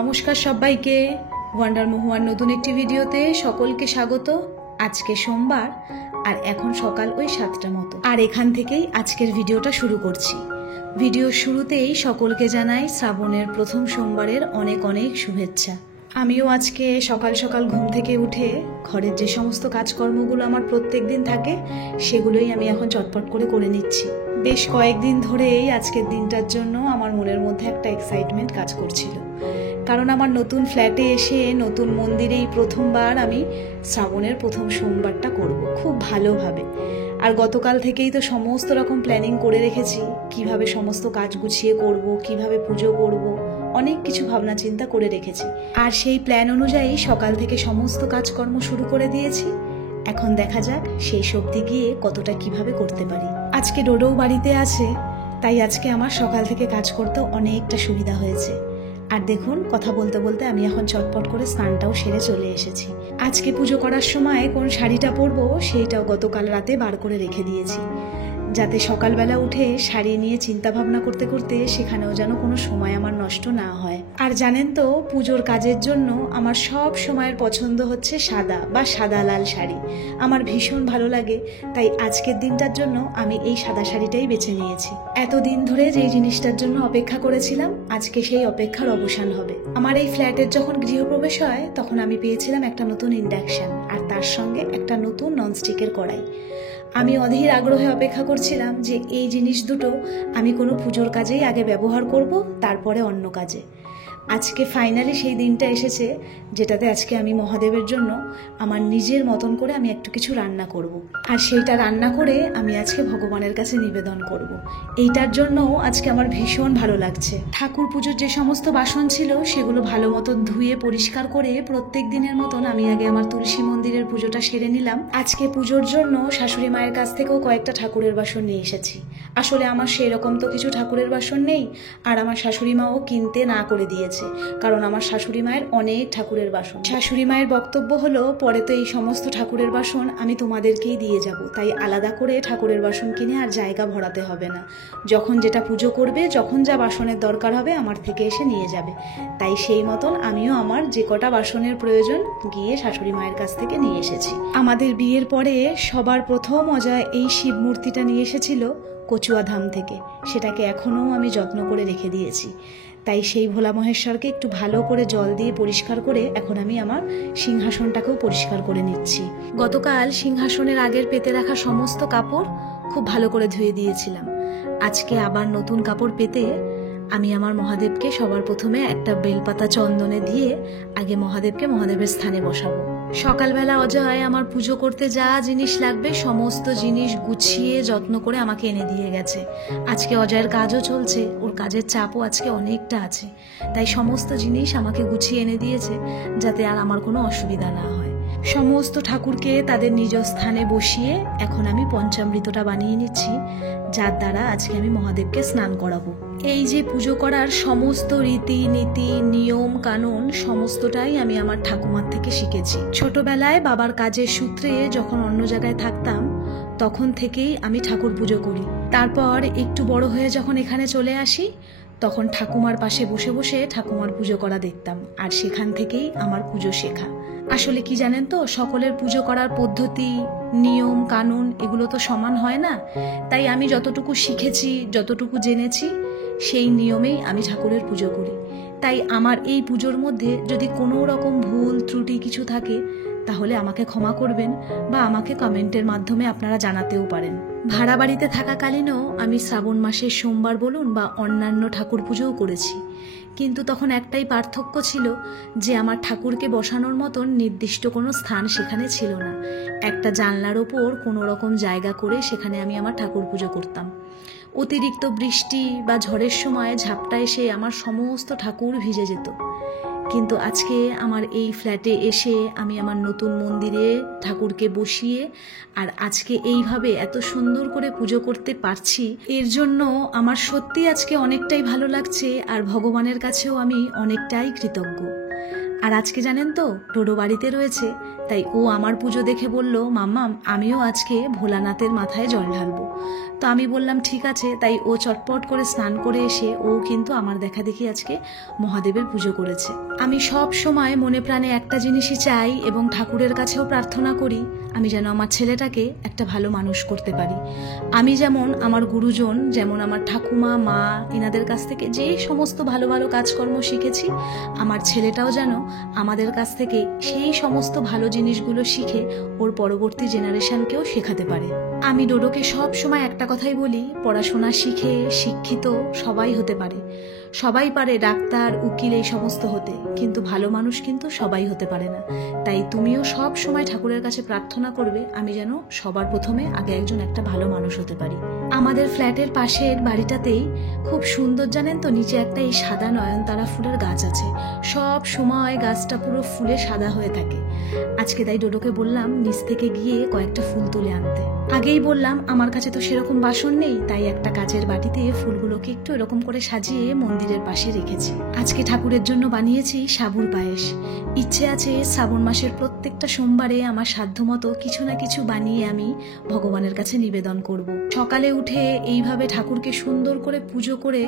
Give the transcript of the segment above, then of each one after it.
নমস্কার সবাইকে, ওয়ান্ডার মহুয়ার নতুন একটি ভিডিওতে সকলকে স্বাগত। আজকে সোমবার আর এখন সকাল ওই 7টা মতো, আর এখান থেকেই আজকের ভিডিওটা শুরু করছি। ভিডিওর শুরুতেই সকলকে জানাই শ্রাবণের প্রথম সোমবারের অনেক অনেক শুভেচ্ছা। আমিও আজকে সকাল সকাল ঘুম থেকে উঠে ঘরের যে সমস্ত কাজকর্মগুলো আমার প্রত্যেক দিন থাকে সেগুলোই আমি এখন চটপট করে নিচ্ছি। বেশ কয়েকদিন ধরেই আজকের দিনটার জন্য আমার মনের মধ্যে একটা এক্সাইটমেন্ট কাজ করছিল, কারণ আমার নতুন ফ্ল্যাটে এসে নতুন মন্দিরেই প্রথমবার আমি শ্রাবণের প্রথম সোমবারটা করব খুব ভালোভাবে। আর গতকাল থেকেই তো সমস্ত রকম প্ল্যানিং করে রেখেছি, কিভাবে সমস্ত কাজ গুছিয়ে করব, কিভাবে পুজো করব, অনেক কিছু ভাবনা চিন্তা করে রেখেছি। আর সেই প্ল্যান অনুযায়ী সকাল থেকে সমস্ত কাজকর্ম শুরু করে দিয়েছি। এখন দেখা যাক সেই সবদি গিয়ে কতটা কিভাবে করতে পারি। আজকে ডোডোও বাড়িতে আছে, তাই আজকে আমার সকাল থেকে কাজ করতে অনেকটা সুবিধা হয়েছে। আর দেখুন, কথা বলতে বলতে আমি এখন চটপট করে স্নানটাও সেরে চলে এসেছি। আজকে পুজো করার সময় কোন শাড়িটা পরবো সেইটাও গতকাল রাতে বার করে রেখে দিয়েছি, যাতে সকালবেলা উঠে শাড়ি নিয়ে চিন্তা ভাবনা করতে করতে সেখানেও যেন কোনো সময় আমার নষ্ট না হয়। আর জানেন তো, পুজোর কাজের জন্য আমার সব সময়ের পছন্দ হচ্ছে সাদা বা সাদা লাল শাড়ি। আমার ভীষণ ভালো লাগে, তাই আজকের দিনটার জন্য আমি এই সাদা শাড়িটাই বেছে নিয়েছি। এতদিন ধরে যেই জিনিসটার জন্য অপেক্ষা করেছিলাম, আজকে সেই অপেক্ষার অবসান হবে। আমার এই ফ্ল্যাটের যখন গৃহপ্রবেশ হয় তখন আমি পেয়েছিলাম একটা নতুন ইন্ডাকশন, আর তার সঙ্গে একটা নতুন ননস্টিকের কড়াই। আমি অধীর আগ্রহে অপেক্ষা করছিলাম যে এই জিনিস দুটো আমি কোনো পুজোর কাজেই আগে ব্যবহার করব, তারপরে অন্য কাজে। আজকে ফাইনালি সেই দিনটা এসেছে যেটাতে আজকে আমি মহাদেবের জন্য আমার নিজের মতন করে আমি একটু কিছু রান্না করব। আর সেইটা রান্না করে আমি আজকে ভগবানের কাছে নিবেদন করব। এইটার জন্যও আজকে আমার ভীষণ ভালো লাগছে। ঠাকুর পুজোর যে সমস্ত বাসন ছিল সেগুলো ভালো মতন ধুয়ে পরিষ্কার করে প্রত্যেক দিনের মতন আমি আগে আমার তুলসী মন্দিরের পুজোটা সেরে নিলাম। আজকে পুজোর জন্য শাশুড়ি মায়ের কাছ থেকেও কয়েকটা ঠাকুরের বাসন নিয়ে এসেছি। আসলে আমার সেই রকম তো কিছু ঠাকুরের বাসন নেই, আর আমার শাশুড়ি মাও কিনতে না করে দিয়েছে, কারণ আমার শাশুড়ি মায়ের অনেক ঠাকুরের বাসন। শাশুড়ি মায়ের বক্তব্য হলো, পরে তো এই সমস্ত ঠাকুরের বাসন আমি তোমাদেরকেই দিয়ে যাব, তাই আলাদা করে ঠাকুরের বাসন কিনে আর জায়গা ভরাতে হবে না। যখন যেটা পুজো করবে, যখন যা বাসনের দরকার হবে আমার থেকে এসে নিয়ে যাবে। তাই সেই মতন আমিও আমার যে কটা বাসনের প্রয়োজন গিয়ে শাশুড়ি মায়ের কাছ থেকে নিয়ে এসেছি। আমাদের বিয়ের পরে সবার প্রথম অজয় এই শিব মূর্তিটা নিয়ে এসেছিল কচুয়াধাম থেকে, সেটাকে এখনও আমি যত্ন করে রেখে দিয়েছি। তাই সেই ভোলা মহেশ্বরকে একটু ভালো করে জল দিয়ে পরিষ্কার করে এখন আমি আমার সিংহাসনটাকেও পরিষ্কার করে নিচ্ছি। গতকাল সিংহাসনের আগের পেতে রাখা সমস্ত কাপড় খুব ভালো করে ধুয়ে দিয়েছিলাম। আজকে আবার নতুন কাপড় পেতে আমি আমার মহাদেবকে সবার প্রথমে একটা বেলপাতা চন্দনে দিয়ে আগে মহাদেবের স্থানে বসাবো। সকালবেলা অজয় আমার পুজো করতে যা জিনিস লাগবে সমস্ত জিনিস গুছিয়ে যত্ন করে আমাকে এনে দিয়ে গেছে। আজকে অজয়ের কাজও চলছে, ওর কাজের চাপও আজকে অনেকটা আছে, তাই সমস্ত জিনিস আমাকে গুছিয়ে এনে দিয়েছে যাতে আর আমার কোনো অসুবিধা না হয়। সমস্ত ঠাকুরকে তাদের নিজ স্থানে বসিয়ে এখন আমি পঞ্চামৃতটা বানিয়ে নিচ্ছি, যার দ্বারা আজকে আমি মহাদেবকে স্নান করাবো। এই যে পুজো করার সমস্ত রীতি নীতি নিয়ম কানুন সমস্তটাই আমি আমার ঠাকুমার থেকে শিখেছি। ছোটবেলায় বাবার কাজের সূত্রে যখন অন্য জায়গায় থাকতাম তখন থেকেই আমি ঠাকুর পুজো করি। তারপর একটু বড় হয়ে যখন এখানে চলে আসি তখন ঠাকুমার পাশে বসে বসে ঠাকুমার পুজো করা দেখতাম, আর সেখান থেকেই আমার পুজো শেখা। আসলে কি জানেন তো, সকলের পুজো করার পদ্ধতি নিয়ম কানুন এগুলো তো সমান হয় না, তাই আমি যতটুকু শিখেছি যতটুকু জেনেছি সেই নিয়মেই আমি ঠাকুরের পুজো করি। তাই আমার এই পুজোর মধ্যে যদি কোনো রকম ভুল ত্রুটি কিছু থাকে তাহলে আমাকে ক্ষমা করবেন, বা আমাকে কমেন্টের মাধ্যমে আপনারা জানাতেও পারেন। ভাড়া বাড়িতে থাকাকালীনও আমি শ্রাবণ মাসের সোমবার বলুন বা অন্যান্য ঠাকুর পুজোও করেছি, কিন্তু তখন একটাই পার্থক্য ছিল যে আমার ঠাকুরকে বসানোর মতন নির্দিষ্ট কোনো স্থান সেখানে ছিল না। একটা জানলার ওপর কোনো রকম জায়গা করে সেখানে আমি আমার ঠাকুর পুজো করতাম। অতিরিক্ত বৃষ্টি বা ঝড়ের সময় ঝাপটা এসে আমার সমস্ত ঠাকুর ভিজে যেত। কিন্তু আজকে আমার এই ফ্ল্যাটে এসে আমি আমার নতুন মন্দিরে ঠাকুরকে বসিয়ে আর আজকে এইভাবে এত সুন্দর করে পুজো করতে পারছি, এর জন্য আমার সত্যি আজকে অনেকটাই ভালো লাগছে, আর ভগবানের কাছেও আমি অনেকটাই কৃতজ্ঞ। আর আজকে জানেন তো, ডোডো বাড়িতে রয়েছে, তাই ও আমার পুজো দেখে বলল, মাম্মাম আমিও আজকে ভোলানাথের মাথায় জল ঢালবো। তো আমি বললাম ঠিক আছে। তাই ও চটপট করে স্নান করে এসে ও কিন্তু আমার দেখা দেখি আজকে মহাদেবের পুজো করেছে। আমি সব সময় মনে প্রাণে একটা জিনিসই চাই এবং ঠাকুরের কাছেও প্রার্থনা করি, আমি যেন আমার ছেলেটাকে একটা ভালো মানুষ করতে পারি। আমি যেমন আমার গুরুজন, যেমন আমার ঠাকুমা, মা, এনাদের কাছ থেকে যে সমস্ত ভালো ভালো কাজকর্ম শিখেছি, আমার ছেলেটাও যেন আমাদের কাছ থেকে সেই সমস্ত ভালো জিনিসগুলো শিখে ওর পরবর্তী জেনারেশনকেও শেখাতে পারে। আমি ডোডোকে সব সময় একটা কথাই বলি, পড়াশোনা শিখে শিক্ষিত সবাই হতে পারে, সবাই পারে ডাক্তার, উকিল এই সমস্ত হতে, কিন্তু ভালো মানুষ কিন্তু সবাই হতে পারে না। তাই তুমিও সব সময় ঠাকুরের কাছে প্রার্থনা করবে আমি যেন সবার প্রথমে আগে একজন একটা ভালো মানুষ হতে পারি। আমাদের ফ্ল্যাটের পাশের বাড়িটাতেই খুব সুন্দর, জানেন তো, নিচে একটা এই সাদা নয়নতারা ফুলের গাছ আছে। সব সময় গাছটা পুরো ফুলে সাদা হয়ে থাকে। আজকে তাই ডোডোকে বললাম নিচ থেকে গিয়ে কয়েকটা ফুল তুলে আনতে। আগেই বললাম আমার কাছে তো সেরকম বাসন নেই, তাই একটা কাচের বাটিতে ফুলগুলোকে একটু এরকম করে সাজিয়ে মন্দিরের পাশে রেখেছি। আজকে ঠাকুরের জন্য বানিয়েছি সাবুর পায়েস। ইচ্ছে আছে শ্রাবণ মাসের প্রত্যেকটা সোমবারে আমার সাধ্যমতো কিছু না কিছু বানিয়ে আমি ভগবানের কাছে নিবেদন করব। সকালে উঠে এইভাবে ঠাকুরকে সুন্দর করে পুজো করে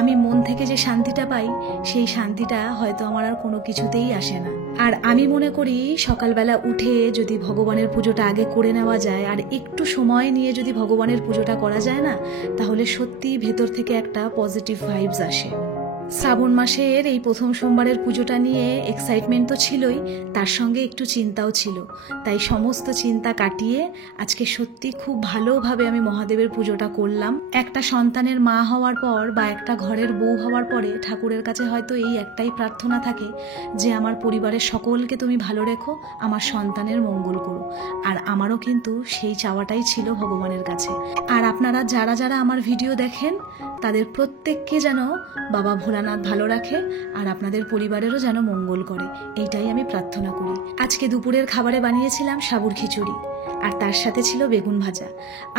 আমি মন থেকে যে শান্তিটা পাই, সেই শান্তিটা হয়তো আমার আর কোনো কিছুতেই আসে না। আর আমি মনে করি সকালবেলা উঠে যদি ভগবানের পুজোটা আগে করে নেওয়া যায় আর একটু সময় নিয়ে যদি ভগবানের পুজোটা করা যায় না, তাহলে সত্যি ভেতর থেকে একটা পজিটিভ ভাইবস আসে। শ্রাবণ মাসের এই প্রথম সোমবারের পুজোটা নিয়ে এক্সাইটমেন্ট তো ছিলই, তার সঙ্গে একটু চিন্তাও ছিল। তাই সমস্ত চিন্তা কাটিয়ে আজকে সত্যি খুব ভালোভাবে আমি মহাদেবের পুজোটা করলাম। একটা সন্তানের মা হওয়ার পর বা একটা ঘরের বউ হওয়ার পরে ঠাকুরের কাছে হয়তো এই একটাই প্রার্থনা থাকে যে আমার পরিবারের সকলকে তুমি ভালো রেখো, আমার সন্তানের মঙ্গল করো। আর আমারও কিন্তু সেই চাওয়াটাই ছিল ভগবানের কাছে। আর আপনারা যারা যারা আমার ভিডিও দেখেন তাদের প্রত্যেককে যেন বাবা ভোলানাথ ভালো রাখে আর আপনাদের পরিবারেরও যেন মঙ্গল করে, এইটাই আমি প্রার্থনা করি। আজকে দুপুরের খাবারে বানিয়েছিলাম সাবুর খিচুড়ি আর তার সাথে ছিল বেগুন ভাজা।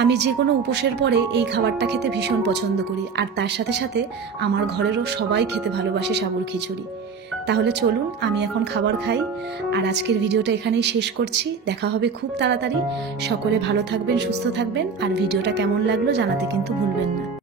আমি যে কোনো উপোসের পরে এই খাবারটা খেতে ভীষণ পছন্দ করি আর তার সাথে সাথে আমার ঘরেরও সবাই খেতে ভালোবাসে সাবুর খিচুড়ি। তাহলে চলুন আমি এখন খাবার খাই। আর আজকের ভিডিওটা এখানেই শেষ করছি। দেখা হবে খুব তাড়াতাড়ি। সকলে ভালো থাকবেন, সুস্থ থাকবেন আর ভিডিওটা কেমন লাগলো জানাতে কিন্তু ভুলবেন না।